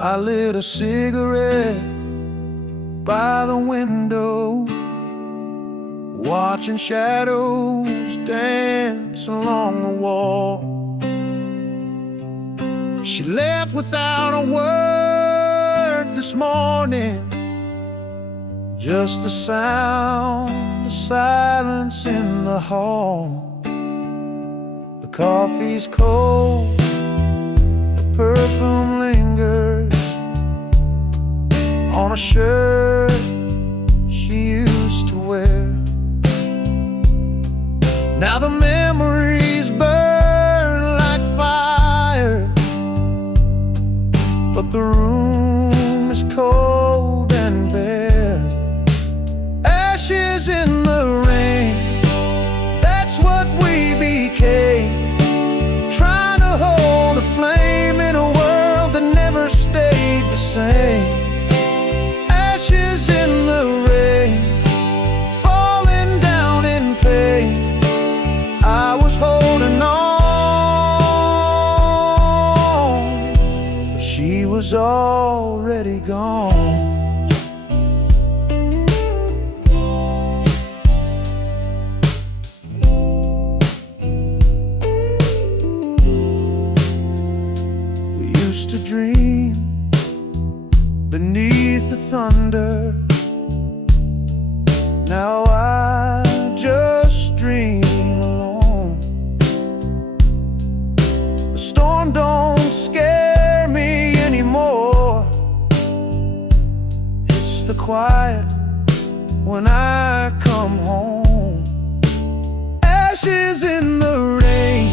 I lit a cigarette by the window, watching shadows dance along the wall. She left without a word this morning, just the sound of silence in the hall. The coffee's cold, the perfume lingers on a shirt she used to wear. Now the memories burn like fire, but the room is cold and bare. Ashes in the rain, that's what we became, trying to hold a flame in a world that never stayed the same. Ashes in the rain, falling down in pain. I was holding on, but she was already gone. We used to dream beneath the thunder. Now I just dream alone. The storm don't scare me anymore. It's the quiet when I come home. Ashes in the rain,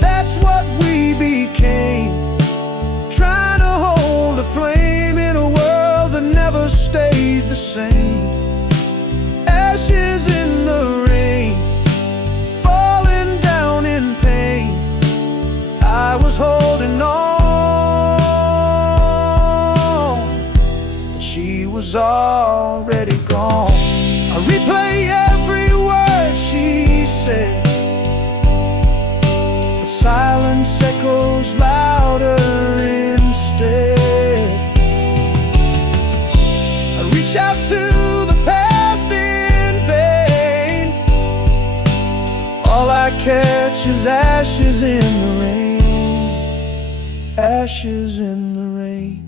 that's what we became, trying to hold a flame in a world that never stayed the same. Ashes in the rain, falling down in pain. I was holding on, but she was already gone. I replay every word she said, but silence echoes louder instead. I reach out to the past in vain. All I catch is ashes in the rain, ashes in the rain.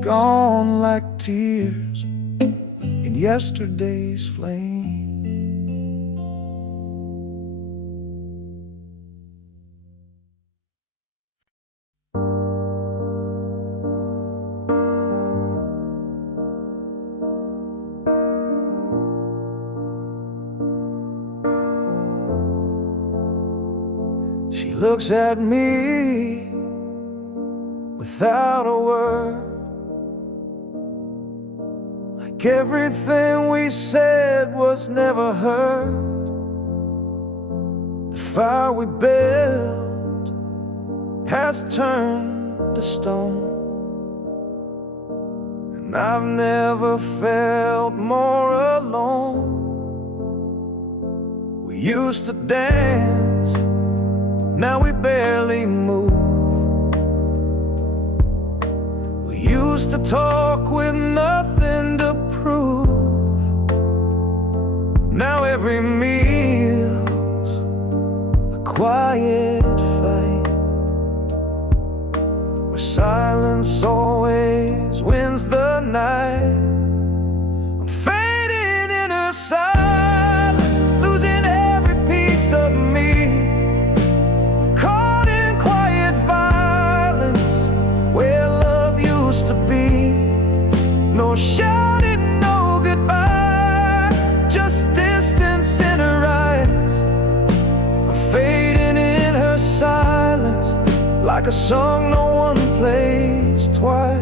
Gone like tears in yesterday's flame. She looks at me without a word, like everything we said was never heard. The fire we built has turned to stone, and I've never felt more alone. We used to dance, now we barely move. We used to talk with nothing to prove. Now every meal's a quiet fight, where silence always wins the night. I'm fading in her silence, losing every piece of me. No shouting, no goodbye, just distance in her eyes. I'm fading in her silence, like a song no one plays twice.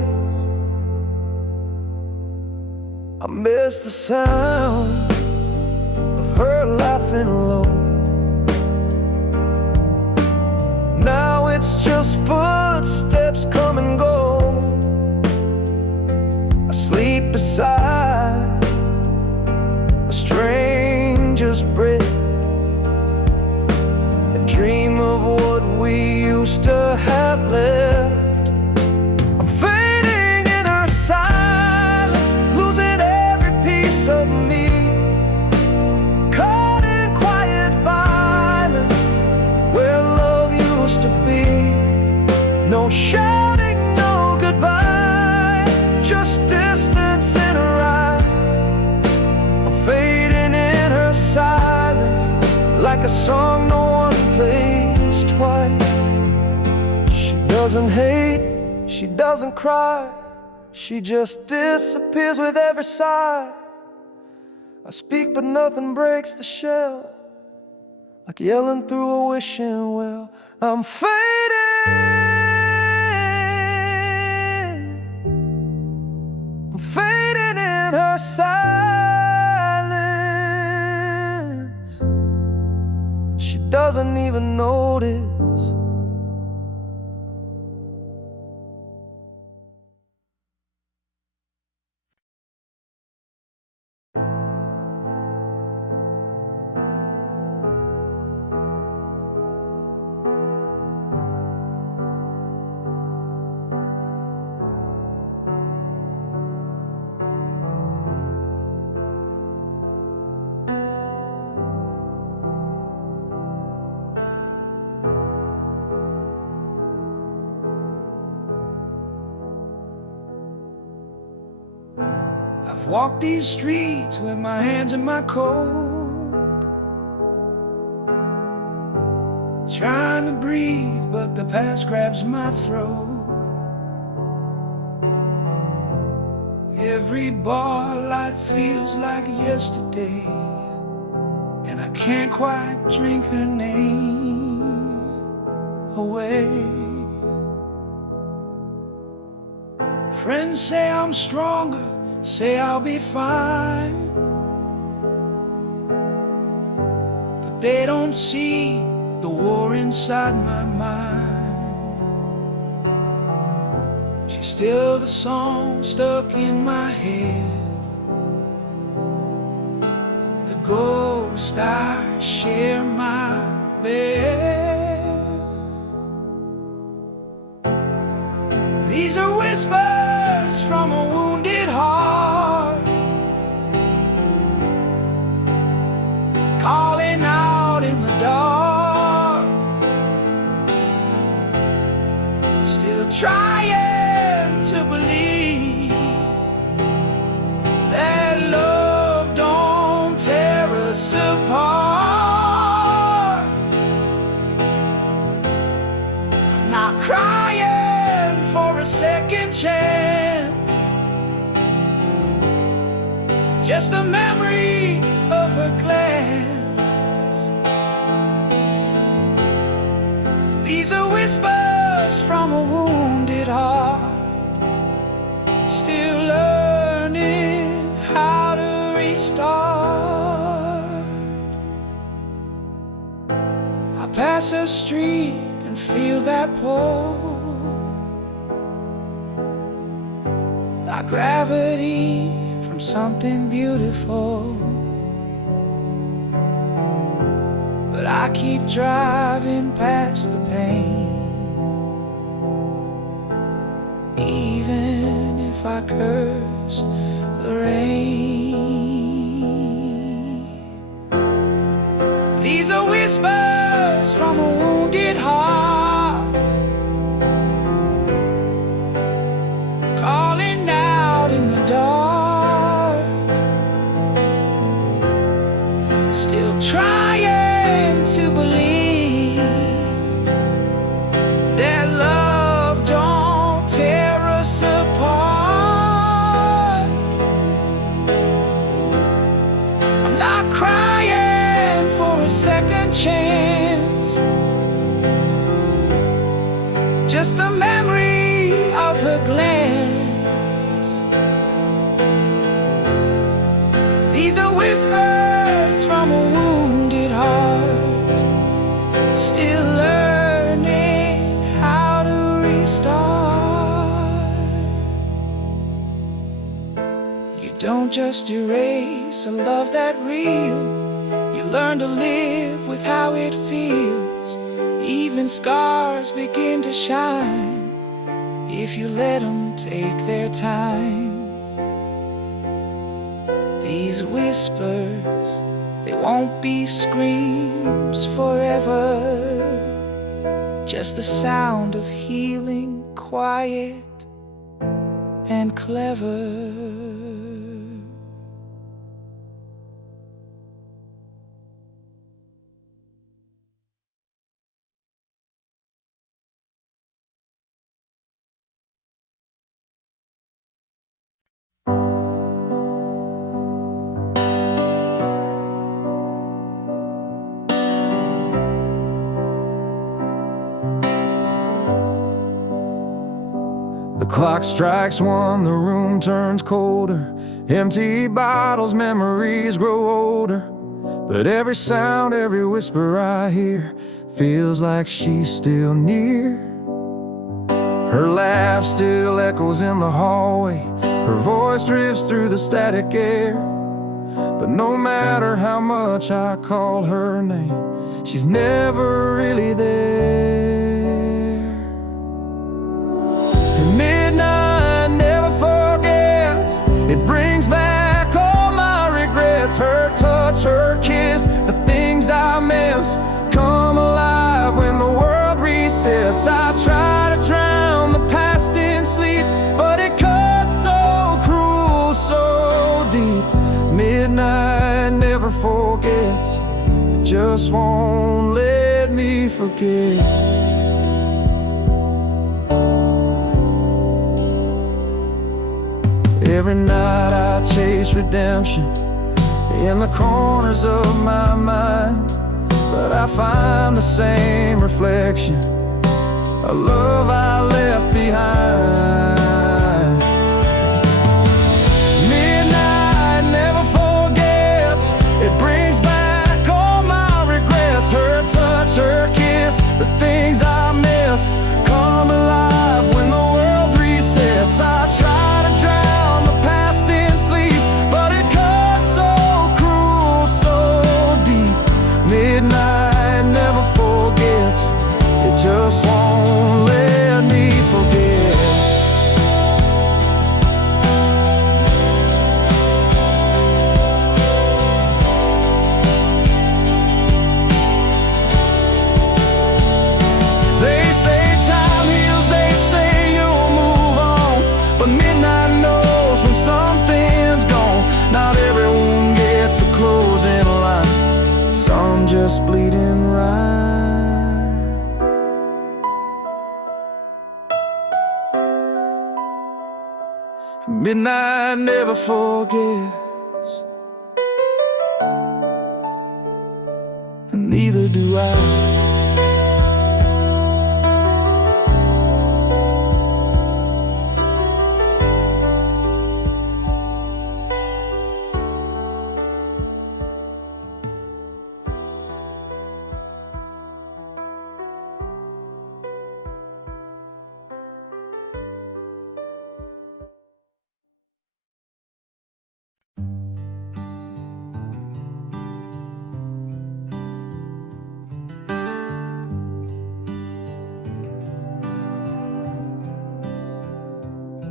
I miss the sound of her laughing low. Now it's just footsteps come and go. Sleep beside a stranger's bed and dream of what we shouting no goodbye, just distance in her eyes. I'm fading in her silence, like a song no one plays twice. She doesn't hate, she doesn't cry, she just disappears with every sigh. I speak but nothing breaks the shell, like yelling through a wishing well. I'm fading, I'm fading in her silence. She doesn't even notice. I've walked these streets with my hands in my coat, trying to breathe, but the past grabs my throat. Every bar light feels like yesterday, and I can't quite drink her name away. Friends say I'm stronger, say I'll be fine, but they don't see the war inside my mind. She's still the song stuck in my head, the ghost I share my bed. These are whispers from a wounded heart, calling out in the dark, still trying to believe that love don't tear us apart. I'm not crying for a second chance, just the memory of her glance. These are whispers from a wounded heart, still learning how to restart. I pass her street and feel that pull, like gravity from something beautiful. But I keep driving past the pain, even if I curse the rain. These are whispers from a wounded heart, calling out in the dark, still trying to believe that love don't tear us apart. I'm not crying for a second chance, just the memory of her glance. These are whispers from a wounded heart, still learning how to restart. You don't just erase a love that real, you learn to live with how it feels. Even scars begin to shine if you let them take their time. These whispers, they won't be screams forever, just the sound of healing quiet and clever. The clock strikes one, the room turns colder. Empty bottles, memories grow older. But every sound, every whisper I hear feels like she's still near. Her laugh still echoes in the hallway. Her voice drifts through the static air. But no matter how much I call her name, she's never really there. Midnight never forgets. It brings back all my regrets. Her touch, her kiss, the things I miss come alive when the world resets. I try to drown the past in sleep, but it cuts so cruel, so deep. Midnight never forgets. It just won't let me forget. Every night I chase redemption in the corners of my mind, but I find the same reflection, a love I left behind. Midnight never forgets. It brings back all my regrets. Her touch, her kiss, the things I miss come alive when the world resets. I try to drown the past in sleep, but it cuts so cruel, so deep. Midnight never forgets. It just won't let me forget. They say time heals, they say you'll move on, but midnight knows when something's gone. Not everyone gets a closing line, some just bleeding right. Midnight never forgets, and neither do I.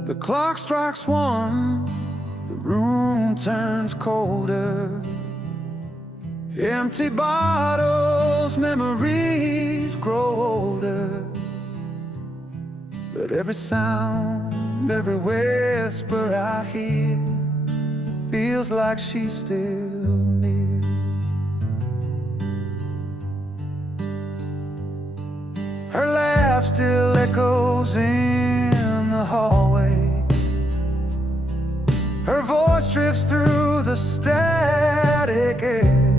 The clock strikes one, the room turns colder. Empty bottles, memories grow older. But every sound, every whisper I hear feels like she's still near. Her laugh still echoes in the hallway. Her voice drifts through the static air.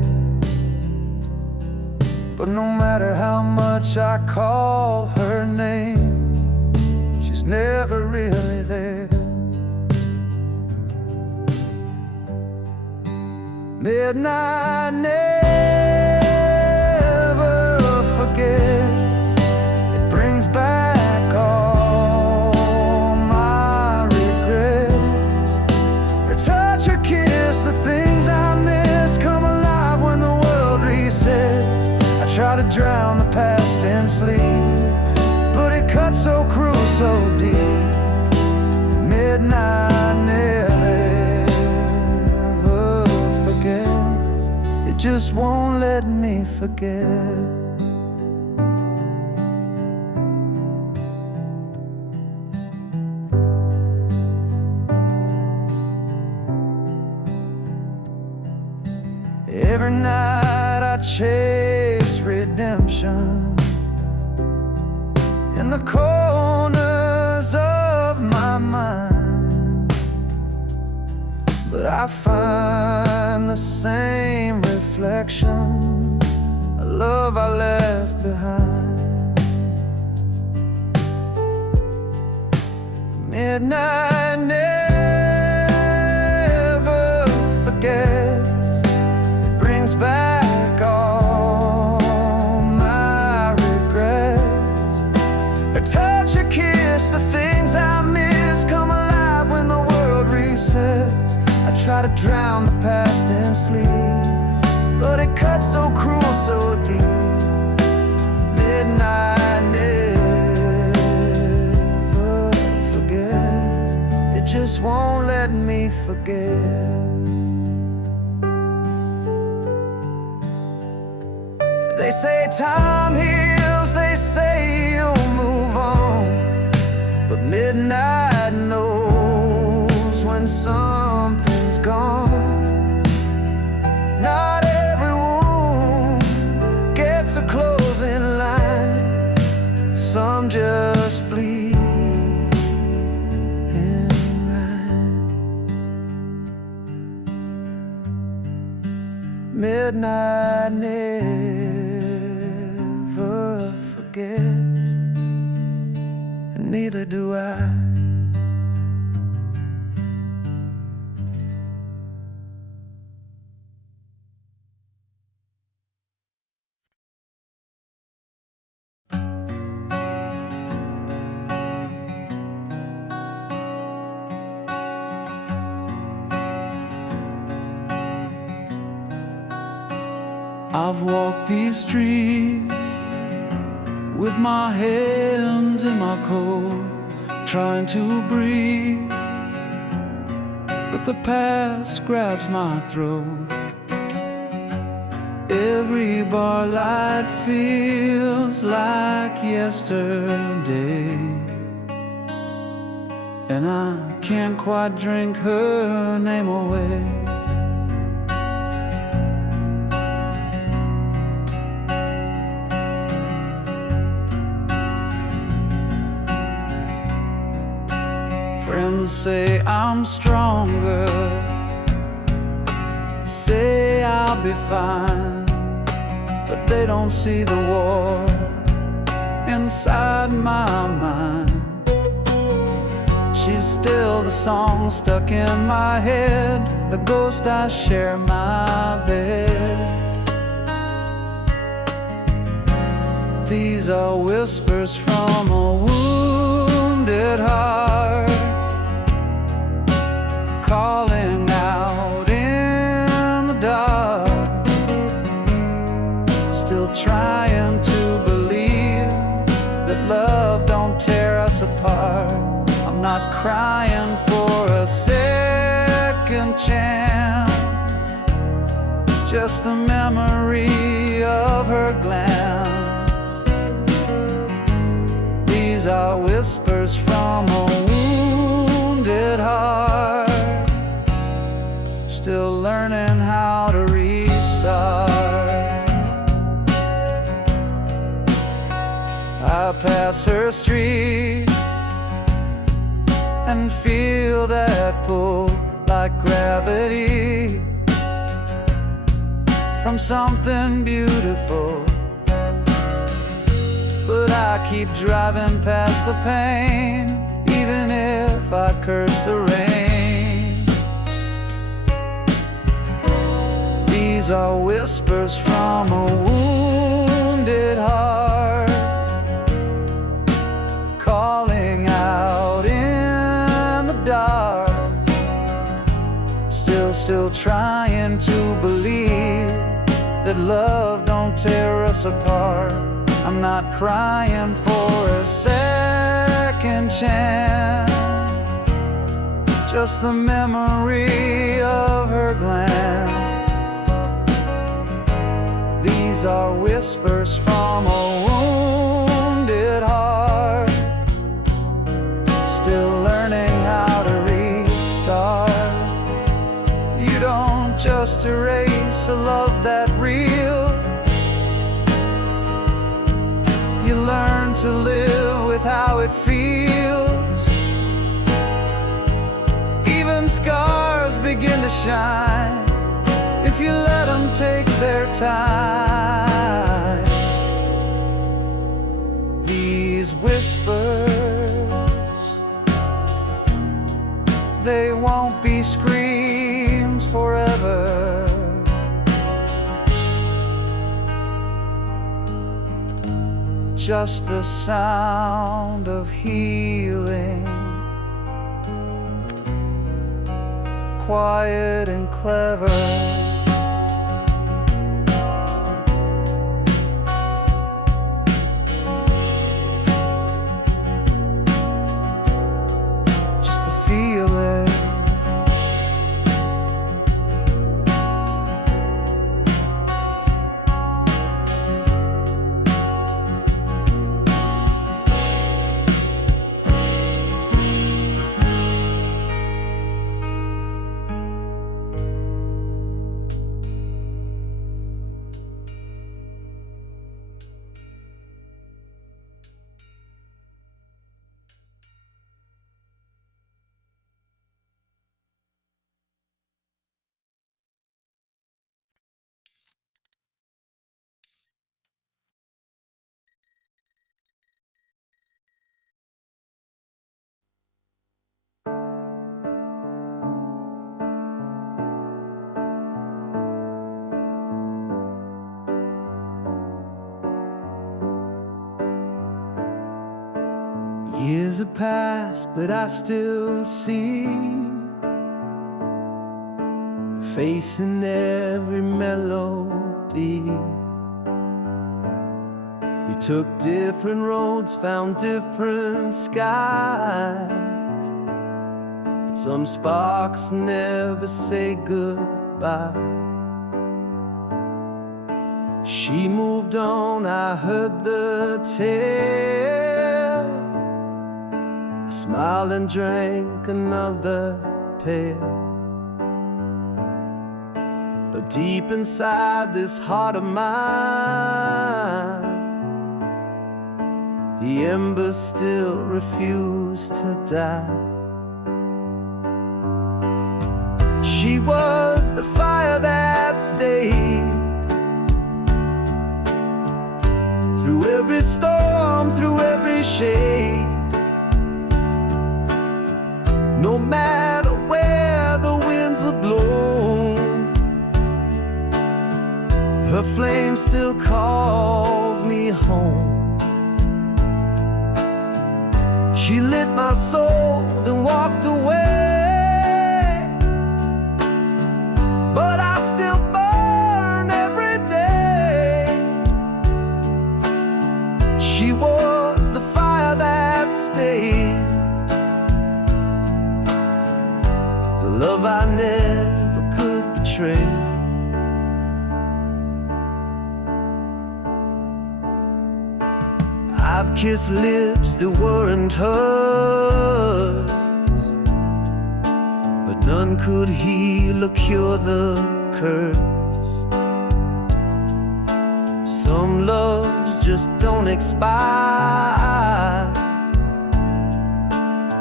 But no matter how much I call her name, she's never really there. Midnight never forgets. It brings back all my regrets. Her touch, her kiss, the things I miss come alive when the world resets. I try to drown the past in sleep, but it cuts so cruel, so deep. Midnight never forgets. It just won't let me forget. Every night I chase redemption in the corners of my mind, but I find the same reflection, a love I left behind. Midnight never forgets, it brings back all my regrets. A touch, a kiss, the things I miss come alive when the world resets. I try to drown the past in sleep, but it cuts so cruel, so deep. Midnight never forgets, it just won't let me forget. They say time heals, they say you'll move on, but midnight knows when something's gone. Not every wound gets a closing line, some just bleed in rhyme. Midnight never forgets, and neither do I. I've walked these streets with my hands in my coat, trying to breathe, but the past grabs my throat. Every bar light feels like yesterday, and I can't quite drink her name away. Friends say I'm stronger, say I'll be fine, but they don't see the war inside my mind. She's still the song stuck in my head, the ghost I share my bed. These are whispers from a wounded heart, calling out in the dark, still trying to believe that love don't tear us apart. I'm not crying for a second chance, just the memory of her glance. These are whispers from a wounded heart, still learning how to restart. I pass her street and feel that pull like gravity from something beautiful, but I keep driving past the pain, even if I curse the rain. These are whispers from a wounded heart, calling out in the dark, still trying to believe that love don't tear us apart. I'm not crying for a second chance, just the memory of her glance. These are whispers from a wounded heart, still learning how to restart. You don't just erase embrace a love that real. You learn to live with how it feels. Even scars begin to shine if you let them take their time. These whispers, they won't be screams forever. Just the sound of healing, quiet and clever. Years have passed, but I still see face in every melody. We took different roads, found different skies, but some sparks never say goodbye. She moved on, I heard the tale. I smiled and drank another pail. But deep inside this heart of mine, the embers still refuse to die. She was the fire that stayed through every storm, through every shade. No matter where the winds have blown, her flame still calls me home. She lit my soul, then walked away, but I still burn every day. She was the fire that stayed, the love I never could betray. I've kissed lips that weren't hers, but none could heal or cure the curse. Some loves just don't expire,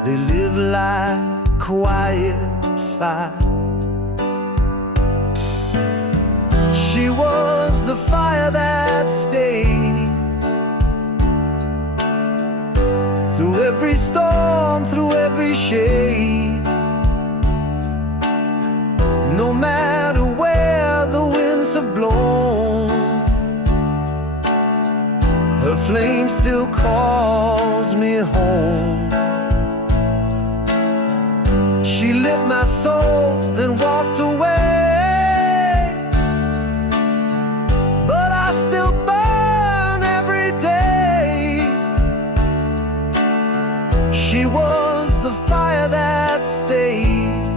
they live like quiet fire. She was the fire that stayed through every storm, through every shade. No matter where the winds have blown, her flame still calls me home. She lit my soul, then walked away, but I still burn every day. She was the fire that stayed,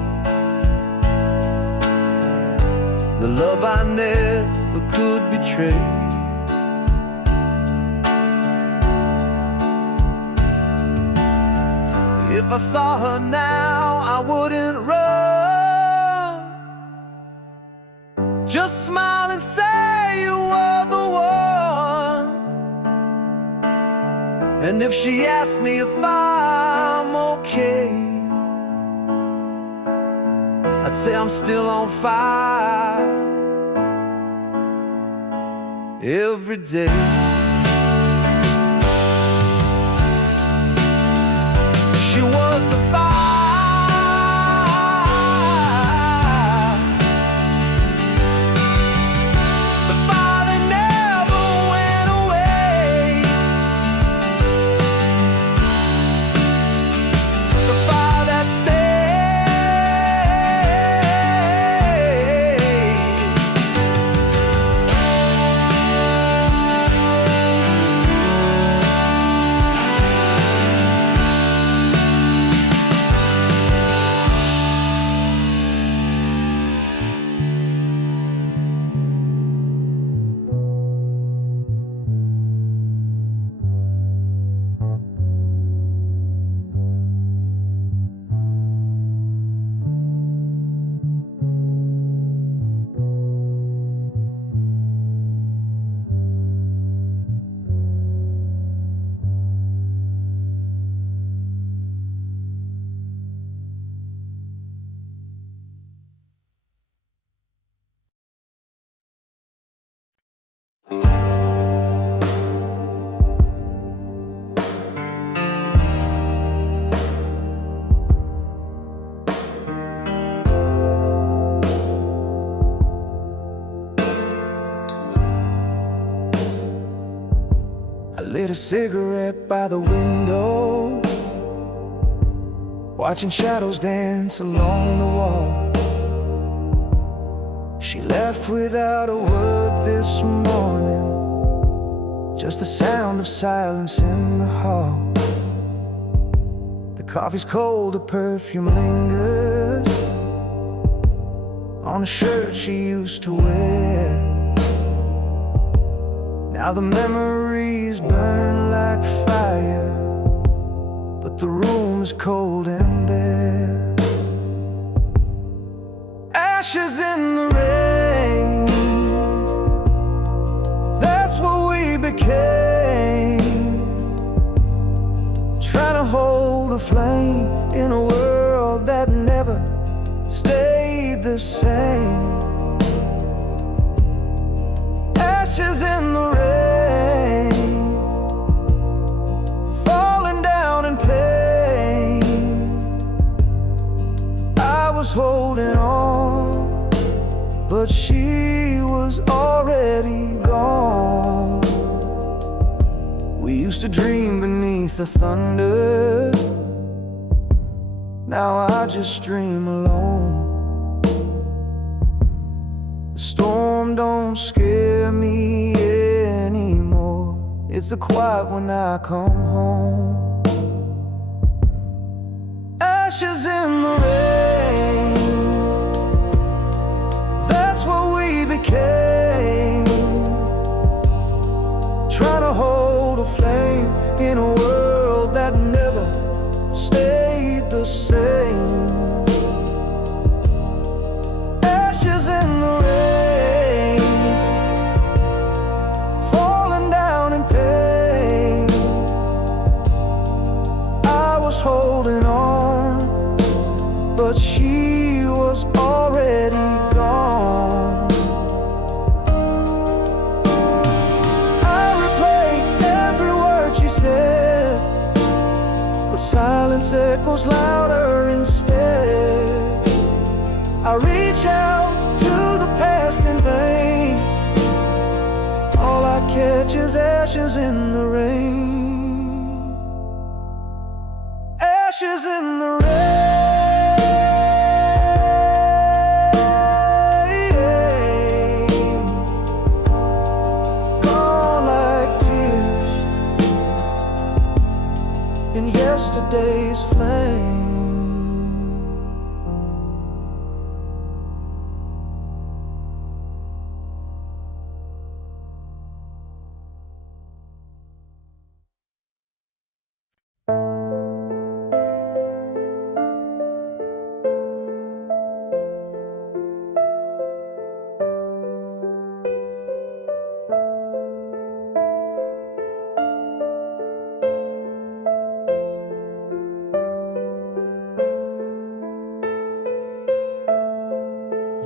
the love I never could betray. If I saw her now, I wouldn't run. Just just smile and say you were the one. And if she asks me if I'm okay, I'd say I'm still on fire every day. She was the fire, the fire that never went away, the fire that stayed. I lit a cigarette by the window, watching shadows dance along the wall. She left without a word this morning, just the sound of silence in the hall. The coffee's cold, the perfume lingers on a shirt she used to wear. Now the memories burn like fire, but the room is cold and bare. Ashes in the rain, that's what we became. Trying to hold a flame in a world that never stayed the same. Ashes in the rain, falling down in pain. I was holding on, but she was already gone. We used to dream beneath the thunder, now I just dream alone. The storm don't scare me anymore, it's the quiet when I come home. Ashes in the rain, that's what we became. Trying to hold a flame in a world that never stayed the same. Ashes in the rain, falling down in pain. I was holding on, but she was already gone. I replay every word she said, but silence echoes louder instead. I reach out to the past in vain, all I catch is ashes in the rain. Ashes in the rain, gone like tears in yesterday's flame.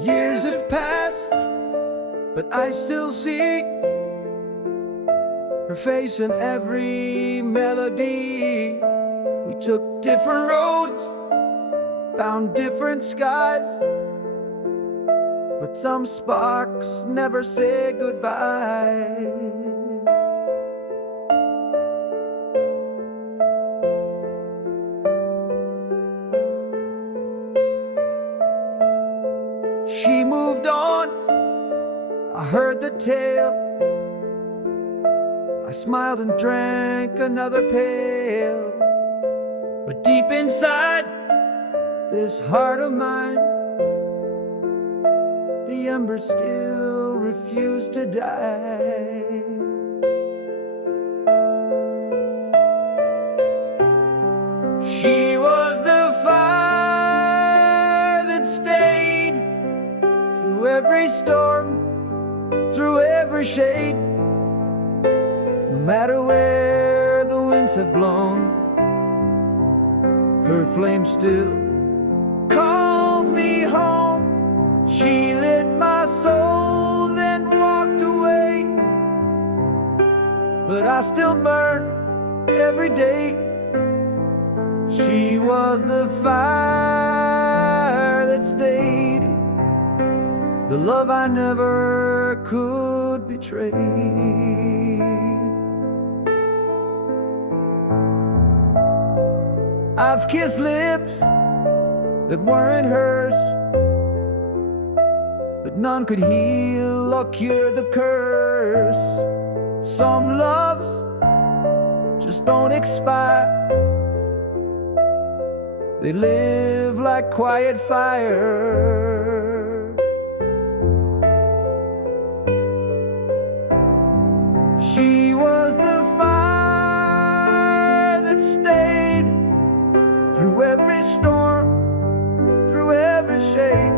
Years have passed, but I still see her face in every melody. We took different roads, found different skies, but some sparks never say goodbye. She moved on, I heard the tale. I smiled and drank another pail. But deep inside this heart of mine, the embers still refuse to die. She was the fire that stayed through every storm, through every shade. No matter where the winds have blown, her flame still calls me home. She lit my soul, then walked away, but I still burn every day. She was the fire that stayed, the love I never could betray. I've kissed lips that weren't hers, but none could heal or cure the curse. Some loves just don't expire, they live like quiet fire. She was the fire that stayed through every storm, through every shade.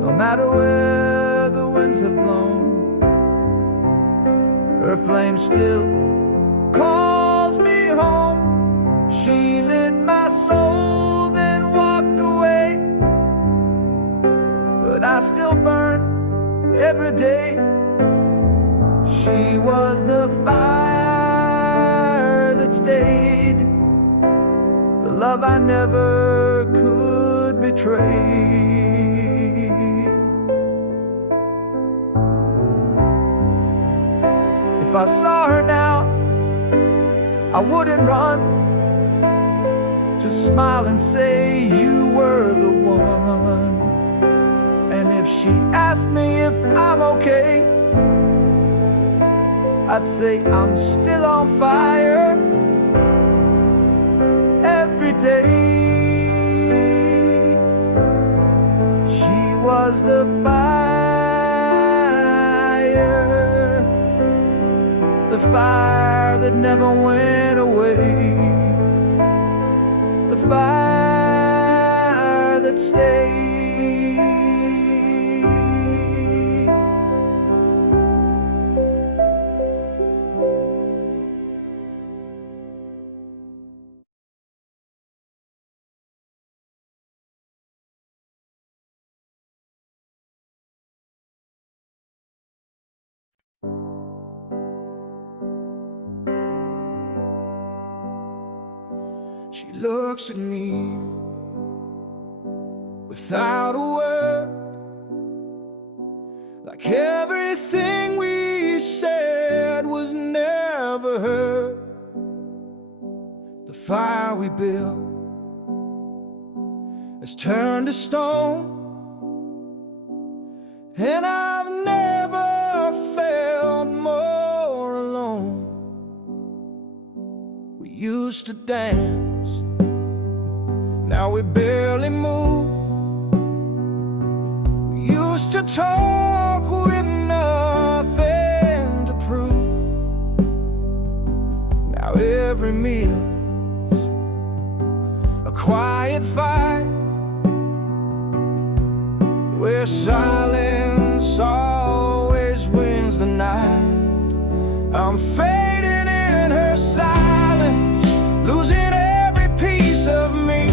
No matter where the winds have blown, her flame still calls me home. She lit my soul, then walked away, but I still burn every day. She was the fire that stayed, the love I never could betray. If I saw her now, I wouldn't run, just smile and say you were the one. And if she asked me if I'm okay, I'd say I'm still on fire every day. She was the fire, the fire that never went away, the fire that stayed. She looks at me without a word, like everything we said was never heard. The fire we built has turned to stone, and I've never felt more alone. We used to dance, now we barely move. We used to talk with nothing to prove. Now every meal's a quiet fight, where silence always wins the night. I'm fading in her silence, losing every piece of me,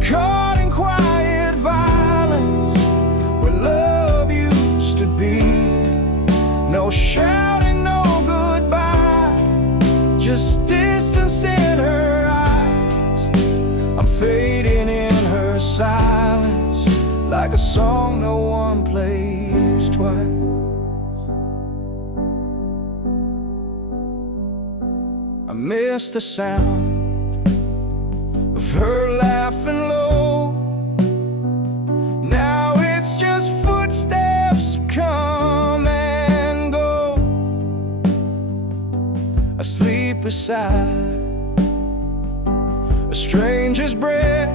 caught in quiet violence. just distance in her eyes. I'm fading in her silence, like a song no one plays twice. I miss the sound of her laughing low. Now it's just footsteps come and go. I sleep beside a stranger's breath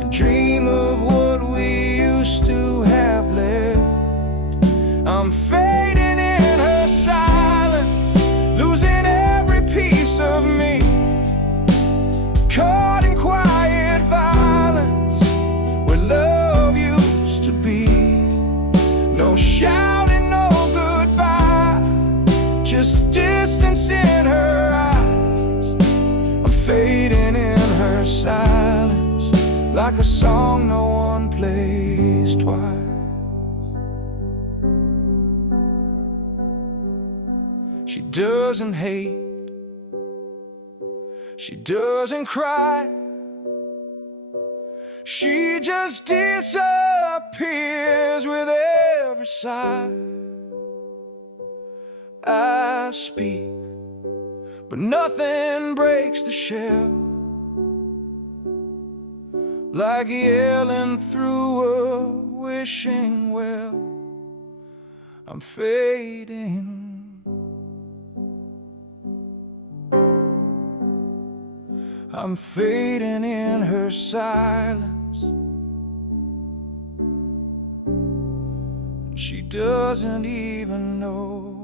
and dream of what we used to have left. I'm fading in her silence, losing every piece of me, caught in quiet violence where love used to be. No shouting, no goodbye, just distance in her eyes. I'm fading in her silence, like a song no one plays twice. She doesn't hate, she doesn't cry, she just disappears with every sigh. I speak, but nothing breaks the shell, like yelling through a wishing well. I'm fading, I'm fading in her silence, and she doesn't even know.